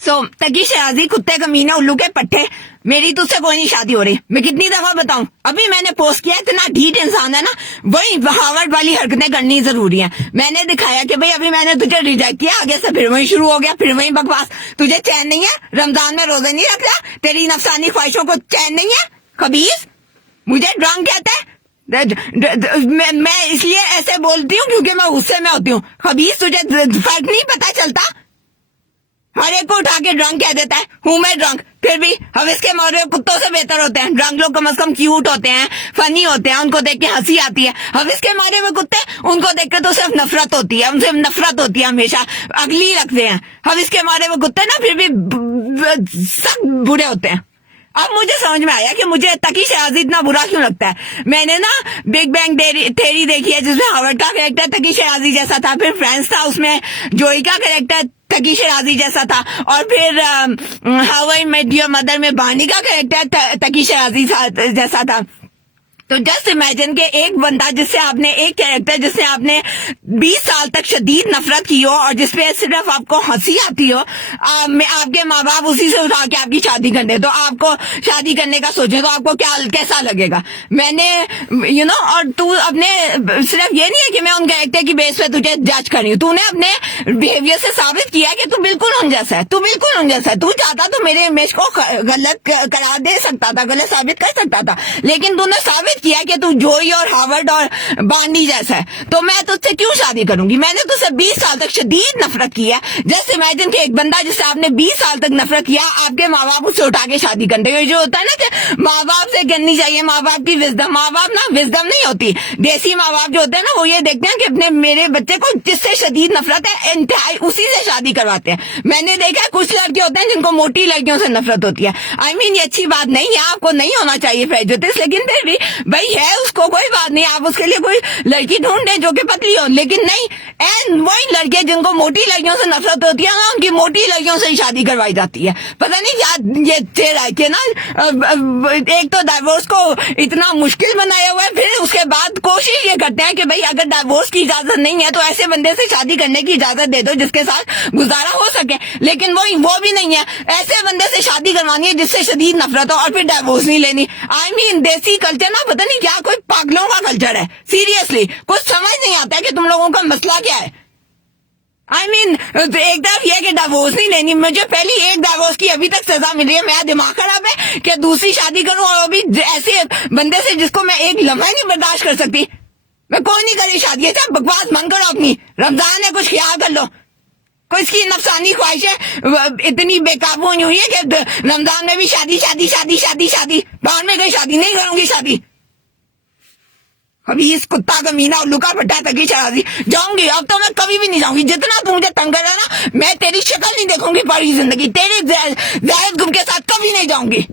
तकी शराजी कुत्ते कमीना उल्लू के पट्टे, मेरी तुझसे कोई नहीं शादी हो रही। मैं कितनी दफा बताऊं, अभी मैंने पोस्ट किया, इतना ढीठ इंसान है ना, वही हावर्ड वाली हरकतें करनी जरूरी है। मैंने दिखाया कि भाई अभी मैंने तुझे रिजेक्ट किया, आगे से फिर वही शुरू हो गया, फिर वही बकवास। तुझे चैन नहीं है, रमजान में रोजे नहीं रख रहा, तेरी नफसानी ख्वाहिशों को चैन नहीं है। खबीस मुझे ड्रंक कहता है, मैं इसलिए ऐसे बोलती हूँ क्योंकि मैं गुस्से में होती हूँ। खबीस तुझे फर्क नहीं पता चलता, हर एक को उठा के ड्रंक कह देता है। हूं मैं ड्रंक, फिर भी हविस के मारे कुत्तों से बेहतर होते हैं। ड्रंक लोग कम से कम क्यूट होते हैं, फनी होते हैं, उनको देख के हंसी आती है। हविस के मारे हुए कुत्ते, उनको देख के तो सिर्फ नफरत होती है, उनसे नफरत होती है, हमेशा अगली रखते हैं। हविस के मारे हुए कुत्ते ना फिर भी सब बुरे होते हैं। अब मुझे समझ में आया कि मुझे तकी शराजी इतना बुरा क्यों लगता है। मैंने ना बिग बैंग थ्योरी देखी है, जिसमें हावर्ड का कैरेक्टर तकी शराजी जैसा था, फिर फ्रेंड्स था, उसमें जोई का कैरेक्टर तकी शराजी जैसा था, और फिर how I met your mother में बानी का कैरेक्टर तकी शराजी जैसा था। तो जस्ट इमेजिन के एक बंदा जिससे आपने, एक कैरेक्टर जिससे आपने 20 साल तक शदीद नफरत की हो और जिसपे सिर्फ आपको हंसी आती हो, आपके माँ बाप उसी से उठा के आपकी शादी कर दे, तो आपको शादी करने का सोचे तो आपको क्या कैसा लगेगा। मैंने और तू अपने, सिर्फ ये नहीं है कि मैं उन कैरेक्टर की बेस पे तुझे जज कर रही हूँ, तूने अपने बिहेवियर से साबित किया कि तू बिल्कुल उन जैसा है, तू बिल्कुल उन जैसा है। तू चाहता तो मेरे इमेज को गलत करार दे सकता था, गलत साबित कर सकता था, लेकिन तूने साबित किया कि तू जोई और हावर्ड और बांडी जैसा है, तो मैं तुझसे क्यों शादी करूंगी। मैंने तुझसे 20 साल तक शदीद नफरत की है। जस्ट इमेजिन कि एक बंदा जिससे आपने 20 साल तक नफरत किया, आपके माँ बाप उससे उठा के शादी करते हैं। जो होता है ना कि माँ बाप से करनी चाहिए, माँ बाप की विजडम, माँ बाप ना विजडम नहीं होती। देसी माँ बाप जो होते हैं ना, वो ये देखते हैं कि अपने मेरे बच्चे को जिससे शदीद नफरत है, इंतहाई उसी से शादी करवाते हैं। मैंने देखा है कुछ लड़के होते हैं जिनको मोटी लड़कियों से नफरत होती है। ये अच्छी बात नहीं है, आपको नहीं होना चाहिए प्रेजुडिस, लेकिन फिर भी भाई है उसको कोई बात नहीं, आप उसके लिए कोई लड़की ढूंढे जो कि पतली हो, लेकिन नहीं, एंड वही लड़के जिनको मोटी लड़कियों से नफरत होती है ना, उनकी मोटी लड़कियों से ही शादी करवाई जाती है। पता नहीं क्या ये चेहरा है कि ना, एक तो डाइवोर्स को इतना मुश्किल बनाया हुआ है, फिर उसके बाद कोशिश ये करते हैं कि भाई अगर डाइवोर्स की इजाजत नहीं है तो ऐसे बंदे से शादी करने की इजाजत दे दो जिसके साथ गुजारा हो सके, लेकिन वो भी नहीं है। ऐसे बंदे से शादी करवानी है जिससे शदीद नफरत हो और फिर डाइवोर्स नहीं लेनी। देसी कल्चर ना, पता नहीं क्या कोई पागलों का कल्चर है। सीरियसली कुछ समझ नहीं आता है कि तुम लोगों का मसला क्या है। एक तरफ ये कि डाइवोर्स नहीं लेनी, मुझे पहली एक डाइवोर्स की अभी तक सजा मिल रही है। मेरा दिमाग खराब है कि दूसरी शादी करूं और अभी ऐसे बंदे से जिसको मैं एक लम्हा नहीं बर्दाश्त कर सकती। मैं कोई नहीं करी शादी, सब बकवास बंद करो अपनी। रमजान है, कुछ ख्याल कर लो। कोई इसकी नफसानी ख्वाहिशें इतनी बेकाबू हुई है कि रमजान में भी शादी शादी शादी शादी शादी, बाहर में गई शादी नहीं करूंगी शादी। अभी इस कुत्ता का मीना उल्लू का पट्टा तकी शराजी जाऊंगी। अब तो मैं कभी भी नहीं जाऊंगी। जितना तू मुझे तंग कर रहा ना, मैं तेरी शक्ल नहीं देखूंगी पूरी जिंदगी। तेरी जायद गुम के साथ कभी नहीं जाऊंगी।